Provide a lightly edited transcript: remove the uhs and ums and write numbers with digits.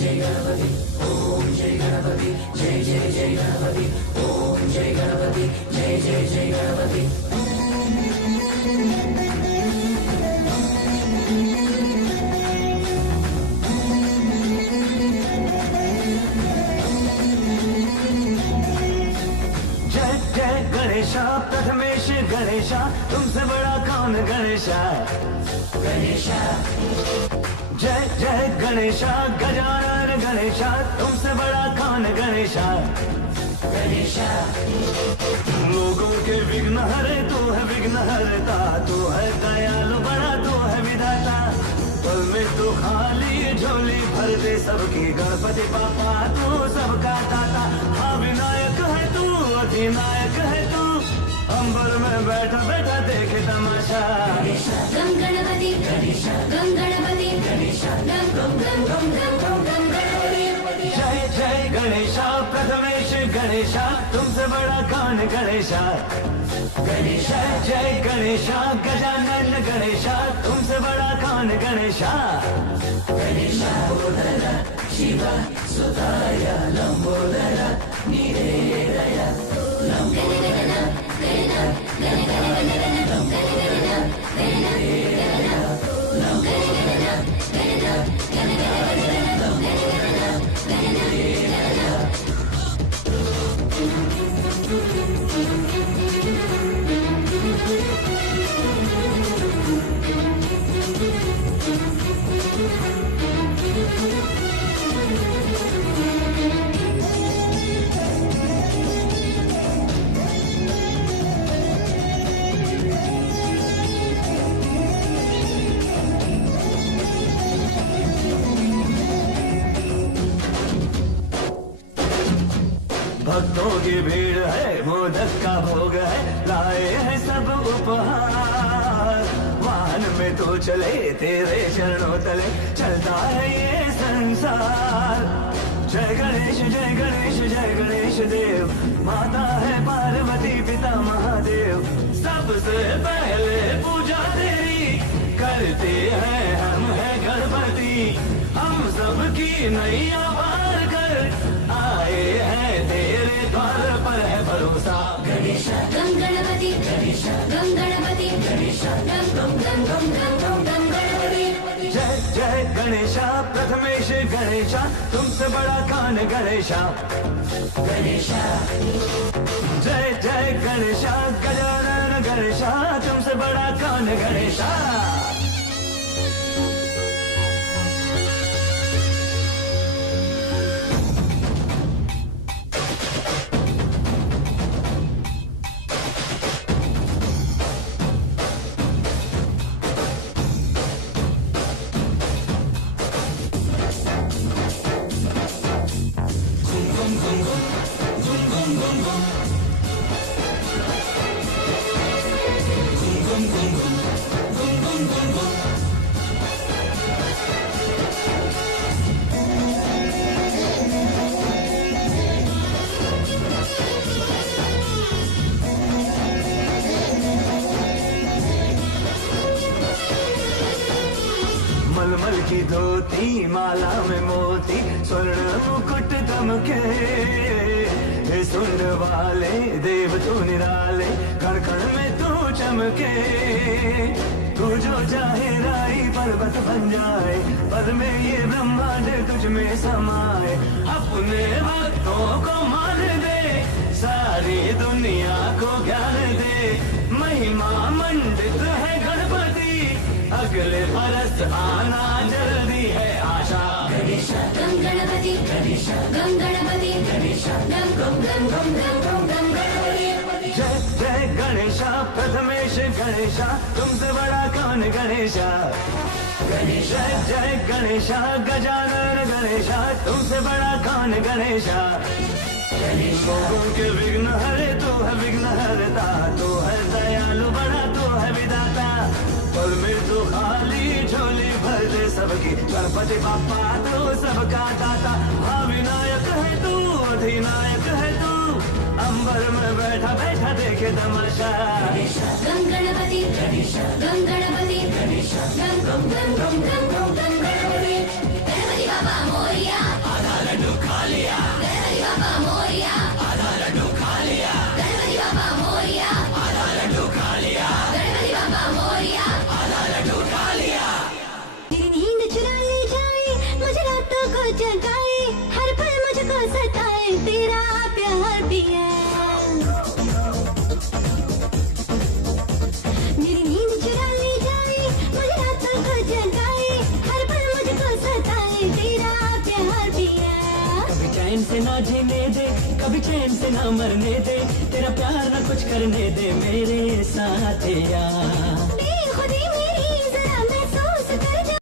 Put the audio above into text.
जय गणपति, ओम जय गणपति, जय जय जय गणपति, ओम जय गणपति, जय जय जय गणपति। जय जय गणेशा प्रथमेश गणेशा, तुमसे बड़ा कौन गणेशा। गणेशा जय जय गणेशा गजानन गणेशा, तुमसे बड़ा कौन गणेशा। गणेशा लोगों के विघ्न हरे तू है विघ्न हरता, तू है दयालु बड़ा तू है विधाता। पल में तू खाली झोली भर दे सबकी, गणपति पापा तू सबका दाता। हाँ विनायक है तू अधिनायक है तू, अंबर में बैठा बैठा देखे तमाशा। गम गणपति गणेशा, गम गणपति गणेशा, गम गम गम गम गम गम गम गणपति। जय जय गणेशा प्रथमेश गणेशा, तुमसे बड़ा कौन गणेशा। गणेशा जय जय गणेशा गजानन गणेशा, तुमसे बड़ा कौन गणेशा। गणेशा बोधर शिव सुताय लंबोदर निरेरय लंबोदर भक्तों की भीड़ है मोदक का भोग है, लाए हैं सब उपहार। वाहन में तो चले तेरे चरणों तले, चलता है ये संसार। जय गणेश जय गणेश जय गणेश देव, माता है पार्वती पिता महादेव। सबसे पहले पूजा तेरी करते हैं हम है गणपति, हम सबकी नैया पार कर आए हैं तेरे द्वार पर है भरोसा। गणेशा गम गणपति गणेशा, गम गणपति गणेशा, गम गम गम गम गम गम गम गणपति। जय जय गणेशा प्रथमेश गणेशा, तुमसे बड़ा कौन गणेशा। गणेशा जय जय गणेशा गजानन गणेशा, तुमसे बड़ा कौन गणेशा। मलमल की धोती माला में मोती, स्वर्ण मुकुट दमके। हे सुन वाले देव तू निराले, कण कण में तू चमके। तू जो चाहे राई पर्वत बन जाए, पद में ये ब्रह्मांड तुझ में समाए। अपने भक्तों को मान दे, सारी दुनिया को ज्ञान दे। महिमा मंडित है गणपति, अगले बरस आना जल्दी है आशा। गणेशा गम गणपति गणेशा, गम गणपति गणेशा, गम गम गम गम गम गम गम गणपति। जय जय गणेशा प्रथमेश गणेशा, तुमसे बड़ा कौन गणेशा। गणेशा जय जय गणेशा गजानन गणेशा, तुमसे बड़ा कौन गणेशा। लोगों के विघ्न हरे तू है विघ्न हरता, तू है दयालु बड़ा तू है विधाता। पल में तू खाली झोली भर दे सबकी, गणपति बापा तू सबका दाता। हाँ विनायक है तू अधिनायक है तू, अंबर में बैठा बैठा देखे तमाशा। गम गणपति गणेशा, गम गणपति गणेशा, गम गम गम गम गम गम गणपति। गणपति बाबा मोरिया। से ना जीने दे, कभी चैन से ना मरने दे, तेरा प्यार ना कुछ करने दे मेरे साथिया।